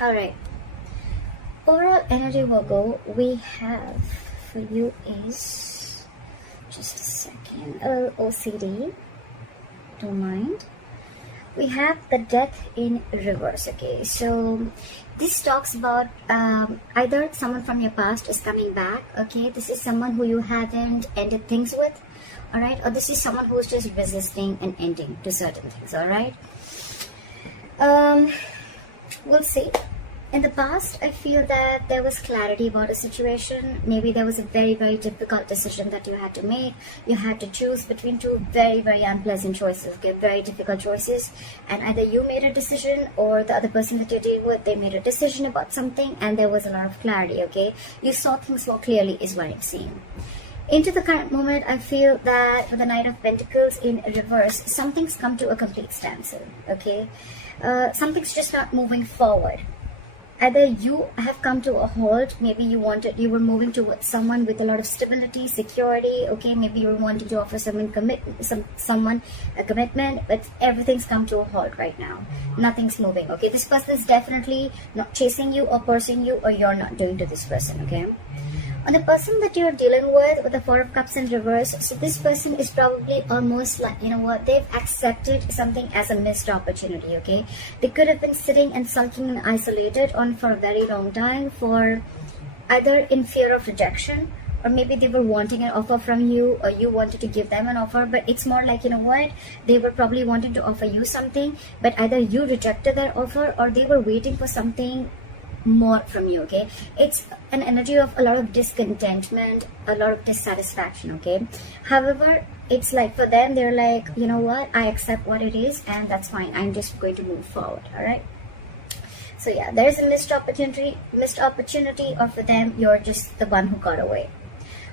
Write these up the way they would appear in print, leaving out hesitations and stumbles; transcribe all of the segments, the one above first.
All right. Overall energy, Virgo, we have for you is, just a second, OCD, don't mind. We have the death in reverse. Okay, so this talks about either someone from your past is coming back. Okay, this is someone who you haven't ended things with, all right, or this is someone who's just resisting an ending to certain things. All right, we'll see. In the past, I feel that there was clarity about a situation. Maybe there was a very, very difficult decision that you had to make. You had to choose between two very, very unpleasant choices, okay? Very difficult choices. And either you made a decision or the other person that you're dealing with, they made a decision about something and there was a lot of clarity, okay? You saw things more clearly is what I'm seeing. Into the current moment, I feel that for the Knight of Pentacles in reverse, something's come to a complete standstill, okay? Something's just not moving forward. Either you have come to a halt, maybe you were moving towards someone with a lot of stability, security, okay, maybe you were wanting to offer someone a commitment, but everything's come to a halt right now. Nothing's moving, okay? This person is definitely not chasing you or pursuing you, or you're not doing to this person, okay? On the person that you're dealing with the Four of Cups in reverse, so this person is probably almost like, you know what, they've accepted something as a missed opportunity, okay? They could have been sitting and sulking and isolated on for a very long time, for either in fear of rejection, or maybe they were wanting an offer from you, or you wanted to give them an offer, but it's more like, you know what, they were probably wanting to offer you something, but either you rejected their offer or they were waiting for something more from you, okay? It's an energy of a lot of discontentment, a lot of dissatisfaction, okay? However, it's like for them, they're like, you know what, I accept what it is and that's fine, I'm just going to move forward. All right, so yeah, there's a missed opportunity, or for them, you're just the one who got away.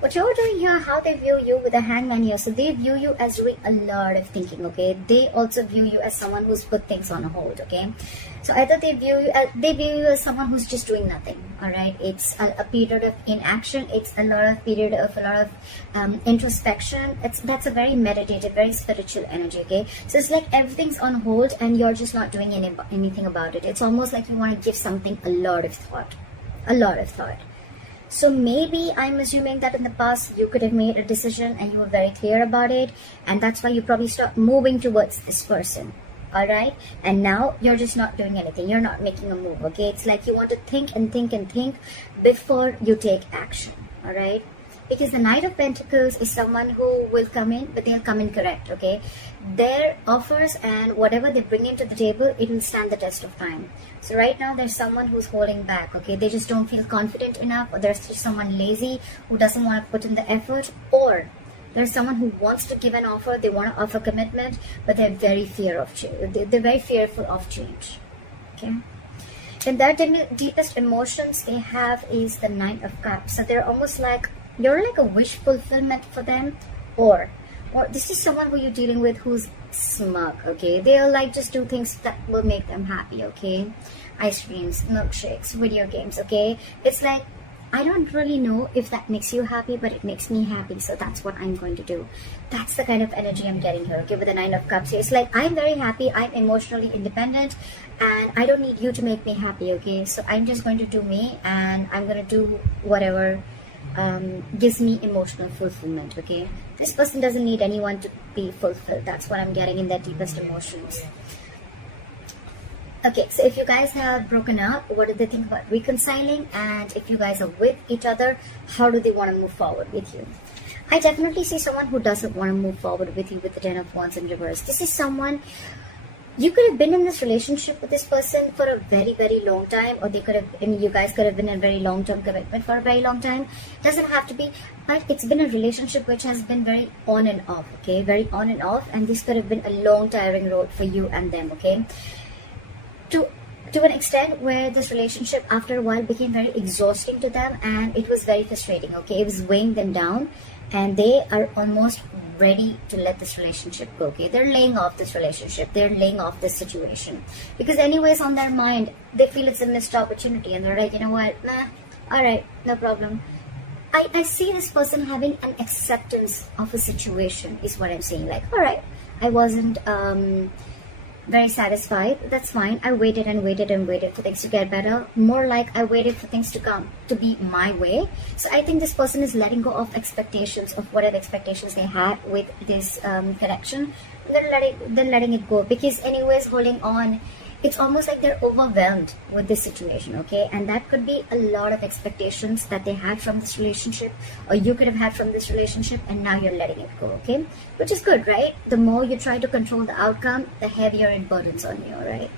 What you're doing here, how they view you with the Hangman here, so they view you as doing a lot of thinking, okay? They also view you as someone who's put things on hold, okay? So either they view you as someone who's just doing nothing, all right? It's a period of inaction. It's a lot of introspection. That's a very meditative, very spiritual energy, okay? So it's like everything's on hold and you're just not doing anything about it. It's almost like you want to give something a lot of thought. So maybe I'm assuming that in the past you could have made a decision and you were very clear about it, and that's why you probably start moving towards this person, all right? And now you're just not doing anything. You're not making a move, okay? It's like you want to think and think and think before you take action, all right? Because the Knight of Pentacles is someone who will come in, but they'll come in correct, okay? Their offers and whatever they bring into the table, it will stand the test of time. So right now, there's someone who's holding back, okay? They just don't feel confident enough, or there's just someone lazy who doesn't want to put in the effort, or there's someone who wants to give an offer, they want to offer commitment, but they're very they're very fearful of change, okay? And their deepest emotions they have is the Nine of Cups. So they're almost like, you're like a wish fulfillment for them, or this is someone who you're dealing with who's smug, okay? They'll like just do things that will make them happy, okay? Ice creams, milkshakes, video games, okay? It's like, I don't really know if that makes you happy, but it makes me happy, so that's what I'm going to do. That's the kind of energy I'm getting here, okay, with the Nine of Cups. It's like, I'm very happy, I'm emotionally independent, and I don't need you to make me happy, okay? So I'm just going to do me, and I'm going to do whatever gives me emotional fulfillment, okay? This person doesn't need anyone to be fulfilled. That's what I'm getting in their deepest emotions. Okay, so if you guys have broken up, what do they think about reconciling? And if you guys are with each other, how do they want to move forward with you? I definitely see someone who doesn't want to move forward with you with the Ten of Wands in reverse. This is someone, you could have been in this relationship with this person for a very, very long time, or you guys could have been in a very long-term commitment for a very long time. Doesn't have to be, but it's been a relationship which has been very on and off, okay? Very on and off, and this could have been a long, tiring road for you and them, okay? To an extent where this relationship after a while became very exhausting to them, and it was very frustrating, okay? It was weighing them down, and they are almost ready to let this relationship go, okay? They're laying off this relationship, they're laying off this situation, because anyways on their mind they feel it's a missed opportunity, and they're like, you know what, nah, all right, no problem. I see this person having an acceptance of a situation is what I'm saying. Like, all right, I wasn't very satisfied. That's fine. I waited and waited and waited for things to get better. More like I waited for things to come to be my way. So I think this person is letting go of expectations, of whatever expectations they had with this connection. They're letting it go, because anyways, holding on, it's almost like they're overwhelmed with this situation, okay? And that could be a lot of expectations that they had from this relationship, or you could have had from this relationship, and now you're letting it go, okay? Which is good, right? The more you try to control the outcome, the heavier it burdens on you, right?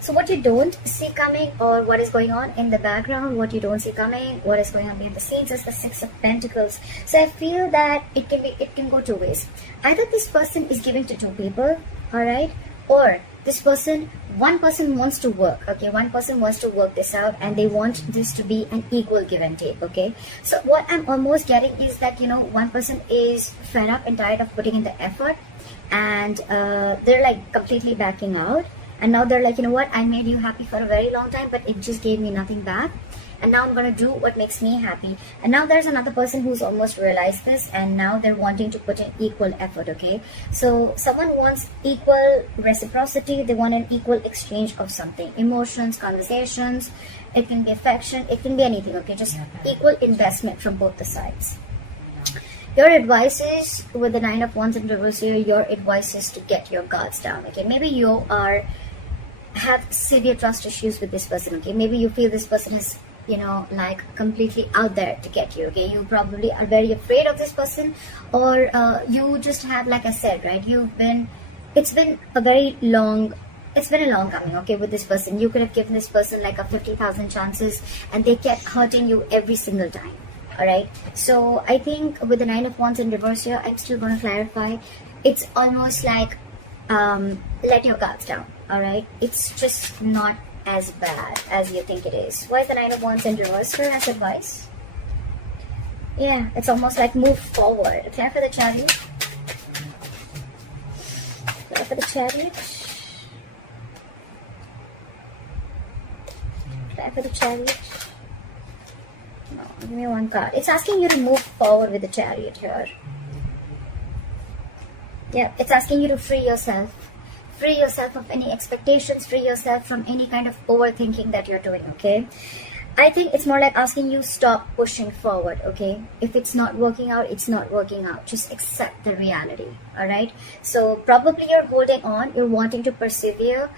So what you don't see coming, or what is going on in the background, what you don't see coming, what is going on behind the scenes, is the Six of Pentacles. So I feel that it can go two ways. Either this person is giving to two people, all right? Or this person, one person wants to work, okay? One person wants to work this out, and they want this to be an equal give and take, okay? So what I'm almost getting is that, you know, one person is fed up and tired of putting in the effort, and they're like completely backing out. And now they're like, you know what, I made you happy for a very long time, but it just gave me nothing back. And now I'm going to do what makes me happy. And now there's another person who's almost realized this, and now they're wanting to put in equal effort, okay? So someone wants equal reciprocity. They want an equal exchange of something. Emotions, conversations. It can be affection. It can be anything, okay? Just equal investment from both the sides. Your advice is, with the Nine of Wands in reverse here, your advice is to get your guards down, okay? Maybe you have severe trust issues with this person, okay? Maybe you feel this person is, you know, like completely out there to get you, okay? You probably are very afraid of this person, or you just have, like I said, right, it's been a long coming, okay, with this person. You could have given this person like a 50,000 chances, and they kept hurting you every single time, all right? So I think with the Nine of Wands in reverse here, I'm still going to clarify. It's almost like let your guards down, all right? It's just not as bad as you think it is. Why is the Nine of Wands in reverse here as advice? Yeah, it's almost like move forward. Clear for the Chariot. Clear for the Chariot. Clear for the Chariot. No, give me one card. It's asking you to move forward with the Chariot here. Yeah, it's asking you to free yourself. Free yourself of any expectations, free yourself from any kind of overthinking that you're doing, okay? I think it's more like asking you stop pushing forward, okay? If it's not working out, it's not working out. Just accept the reality, all right? So probably you're holding on, you're wanting to persevere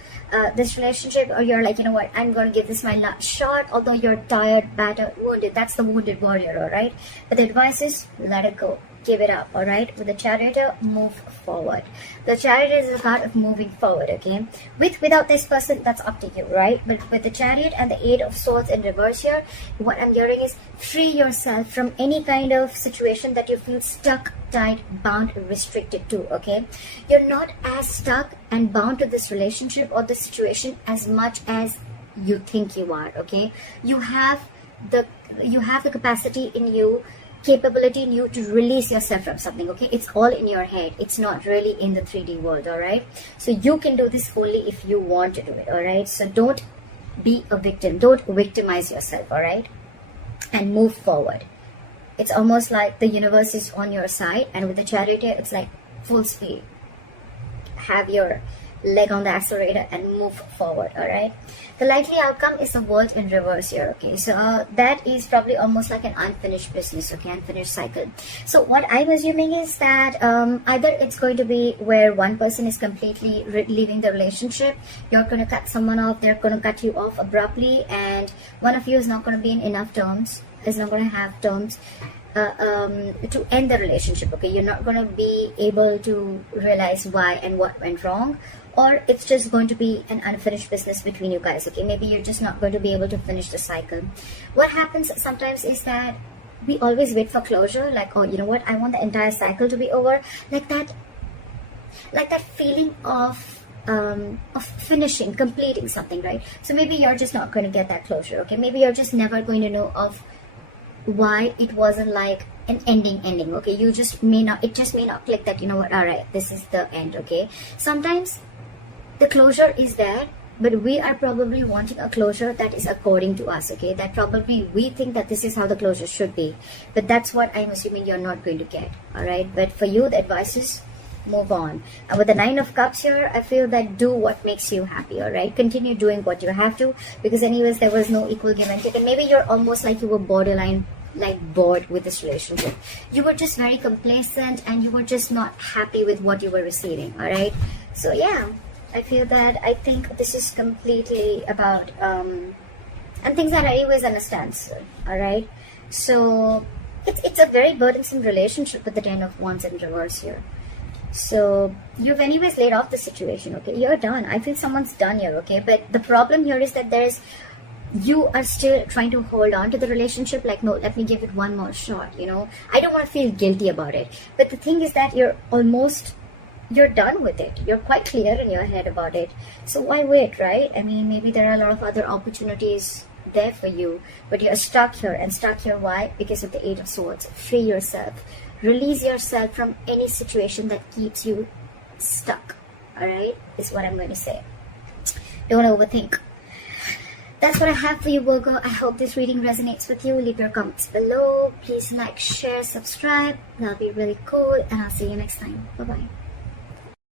this relationship, or you're like, you know what, I'm going to give this my last shot, although you're tired, battered, wounded. That's the wounded warrior, all right? But the advice is let it go. Give it up, all right? With the Chariot, move forward. The Chariot is a card of moving forward, okay? Without this person, that's up to you, right? But with the Chariot and the Eight of Swords in reverse here, what I'm hearing is free yourself from any kind of situation that you feel stuck, tied, bound, restricted to, okay? You're not as stuck and bound to this relationship or this situation as much as you think you are, okay? You have the capacity in you, capability in you to release yourself from something, okay? It's all in your head. It's not really in the 3D world, all right? So you can do this only if you want to do it, all right? So don't be a victim. Don't victimize yourself, all right? And move forward. It's almost like the universe is on your side, and with the Chariot, it's like full speed. Have your leg on the accelerator and move forward, all right? The likely outcome is the World in reverse here, okay? So that is probably almost like an unfinished business, okay? Unfinished cycle. So what I'm assuming is that either it's going to be where one person is completely leaving the relationship, you're going to cut someone off, they're going to cut you off abruptly, and one of you is not going to be in enough terms, is not going to have terms to end the relationship, okay? You're not going to be able to realize why and what went wrong, or it's just going to be an unfinished business between you guys, okay? Maybe you're just not going to be able to finish the cycle. What happens sometimes is that we always wait for closure, like, oh, you know what, I want the entire cycle to be over, like that feeling of finishing, completing something, right? So maybe you're just not going to get that closure, okay? Maybe you're just never going to know of why it wasn't like an ending, okay? It just may not click that, you know what, all right, this is the end, okay? Sometimes the closure is there, but we are probably wanting a closure that is according to us, okay? That probably we think that this is how the closure should be, but that's what I'm assuming you're not going to get, all right? But for you, the advice is move on. And with the 9 of Cups here, I feel that do what makes you happy, all right? Continue doing what you have to, because anyways, there was no equal give and take. And maybe you're almost like you were borderline like bored with this relationship. You were just very complacent and you were just not happy with what you were receiving, all right? So yeah, I feel that I think this is completely about and things are anyways on a standstill, all right? So it's a very burdensome relationship with the 10 of Wands in reverse here. So you've anyways laid off the situation, okay? You're done. I feel someone's done here, okay? But the problem here is that you are still trying to hold on to the relationship, like, no, let me give it one more shot, you know? I don't want to feel guilty about it. But the thing is that you're done with it. You're quite clear in your head about it. So why wait, right? I mean, maybe there are a lot of other opportunities there for you, but you're stuck here. And stuck here, why? Because of the 8 of Swords. Free yourself. Release yourself from any situation that keeps you stuck, all right? Is what I'm going to say. Don't overthink. That's what I have for you, Virgo. I hope this reading resonates with you. Leave your comments below. Please like, share, subscribe. That'll be really cool. And I'll see you next time. Bye-bye.